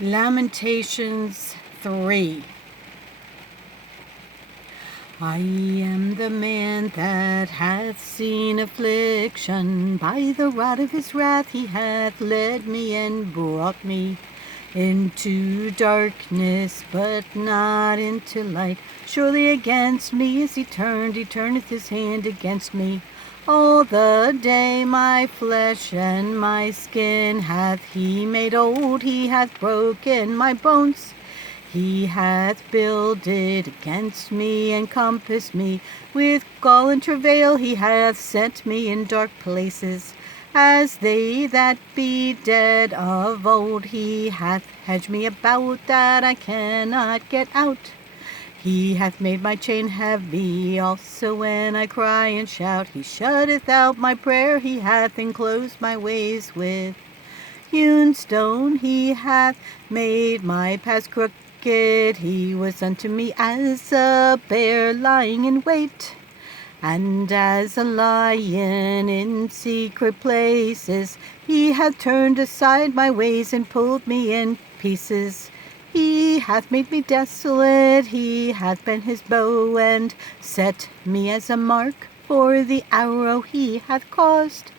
Lamentations 3. I am the man that hath seen affliction. By the rod of his wrath he hath led me and brought me into darkness, but not into light. Surely against me is he turneth his hand against me. All the day my flesh and my skin hath he made old, he hath broken my bones. He hath builded against me and compassed me with gall and travail. He hath set me in dark places, as they that be dead of old. He hath hedged me about that I cannot get out. He hath made my chain heavy also when I cry and shout. He shutteth out my prayer, he hath enclosed my ways with hewn stone. He hath made my paths crooked. He was unto me as a bear lying in wait, and as a lion in secret places. He hath turned aside my ways and pulled me in pieces. He hath made me desolate, he hath bent his bow and set me as a mark for the arrow he hath caused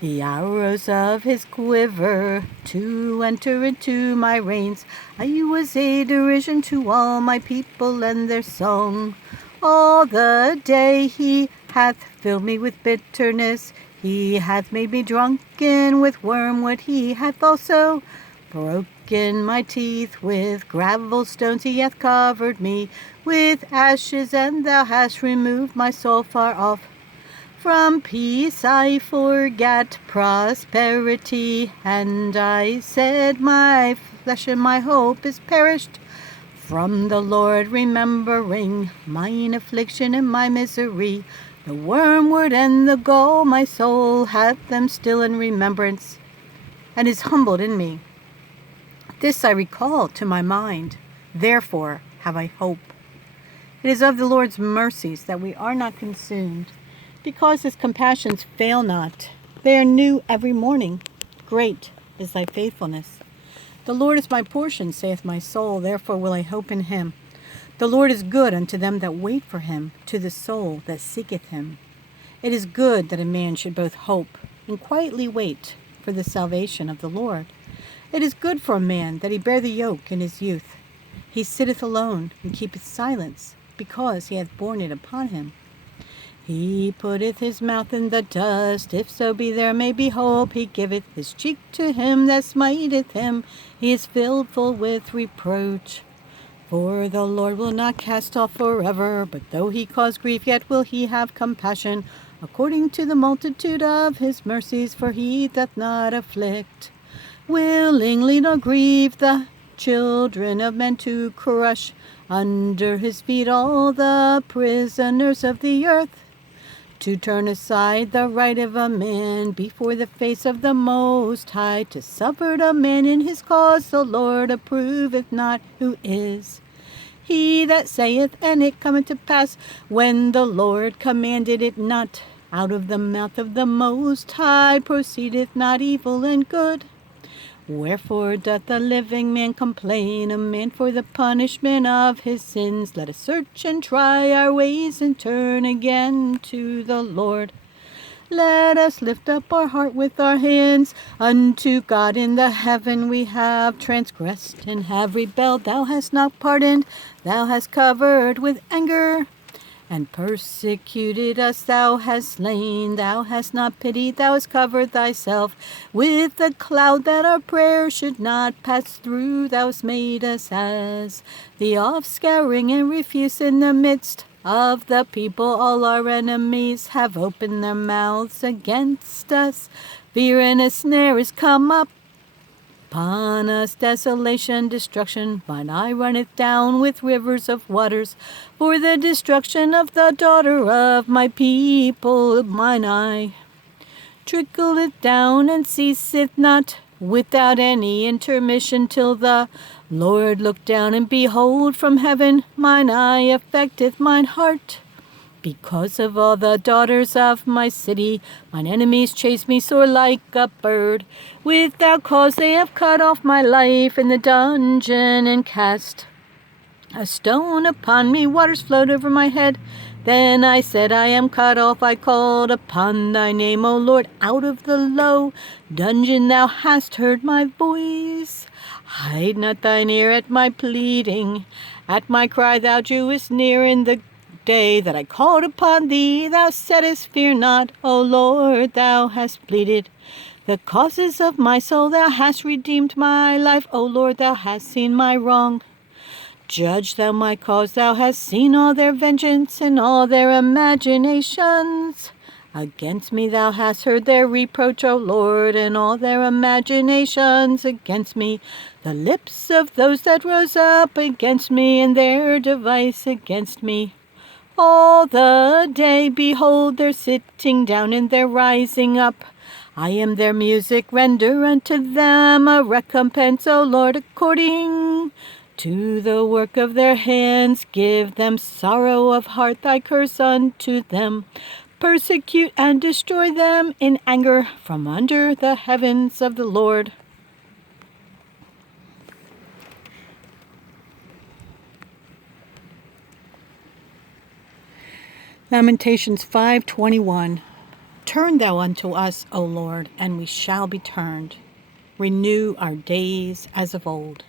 the arrows of his quiver to enter into my reins. I was a derision to all my people and their song. All the day he hath filled me with bitterness, he hath made me drunken with wormwood. He hath also broken my teeth with gravel stones. He hath covered me with ashes, and thou hast removed my soul far off. From peace I forgat prosperity, and I said, my flesh and my hope is perished. From the Lord remembering mine affliction and my misery, the wormwood and the gall, my soul hath them still in remembrance, and is humbled in me. This I recall to my mind, therefore have I hope. It is of the Lord's mercies that we are not consumed, because his compassions fail not. They are new every morning. Great is thy faithfulness. The Lord is my portion, saith my soul, therefore will I hope in him. The Lord is good unto them that wait for him, to the soul that seeketh him. It is good that a man should both hope and quietly wait for the salvation of the Lord. It is good for a man that he bear the yoke in his youth. He sitteth alone and keepeth silence, because he hath borne it upon him. He putteth his mouth in the dust, if so be there may be hope. He giveth his cheek to him that smiteth him. He is filled full with reproach. For the Lord will not cast off forever, but though he cause grief, yet will he have compassion, according to the multitude of his mercies. For he doth not afflict willingly, nor grieve the children of men, to crush under his feet all the prisoners of the earth, to turn aside the right of a man before the face of the Most High, to suffer a man in his cause. The Lord approveth not who is he that saith, and it cometh to pass, when the Lord commanded it not. Out of the mouth of the Most High proceedeth not evil and good. Wherefore doth the living man complain, a man for the punishment of his sins? Let us search and try our ways, and turn again to the Lord. Let us lift up our heart with our hands unto God. In the heaven we have transgressed and have rebelled. Thou hast not pardoned, thou hast covered with anger and persecuted us. Thou hast slain, thou hast not pitied, thou hast covered thyself with the cloud, that our prayer should not pass through. Thou hast made us as the offscouring and refuse in the midst of the people. All our enemies have opened their mouths against us. Fear and a snare is come up upon us, desolation, destruction. Mine eye runneth down with rivers of waters, for the destruction of the daughter of my people. Mine eye trickleth down and ceaseth not, without any intermission, till the Lord look down and behold from heaven. Mine eye affecteth mine heart. Because of all the daughters of my city, mine enemies chase me sore like a bird. Without cause they have cut off my life in the dungeon and cast a stone upon me. Waters flowed over my head. Then I said, I am cut off. I called upon thy name, O Lord. Out of the low dungeon thou hast heard my voice. Hide not thine ear at my pleading. At my cry thou drewest near. In the day that I called upon thee, thou saidst, fear not, O Lord, thou hast pleaded the causes of my soul. Thou hast redeemed my life, O Lord, thou hast seen my wrong. Judge thou my cause, thou hast seen all their vengeance and all their imaginations. Against me thou hast heard their reproach, O Lord, and all their imaginations against me. The lips of those that rose up against me, and their device against me. All the day, behold, they're sitting down and they're rising up. I am their music, render unto them a recompense, O Lord, according to the work of their hands. Give them sorrow of heart, thy curse unto them. Persecute and destroy them in anger from under the heavens of the Lord. Lamentations 5:21. Turn thou unto us, O Lord, and we shall be turned. Renew our days as of old.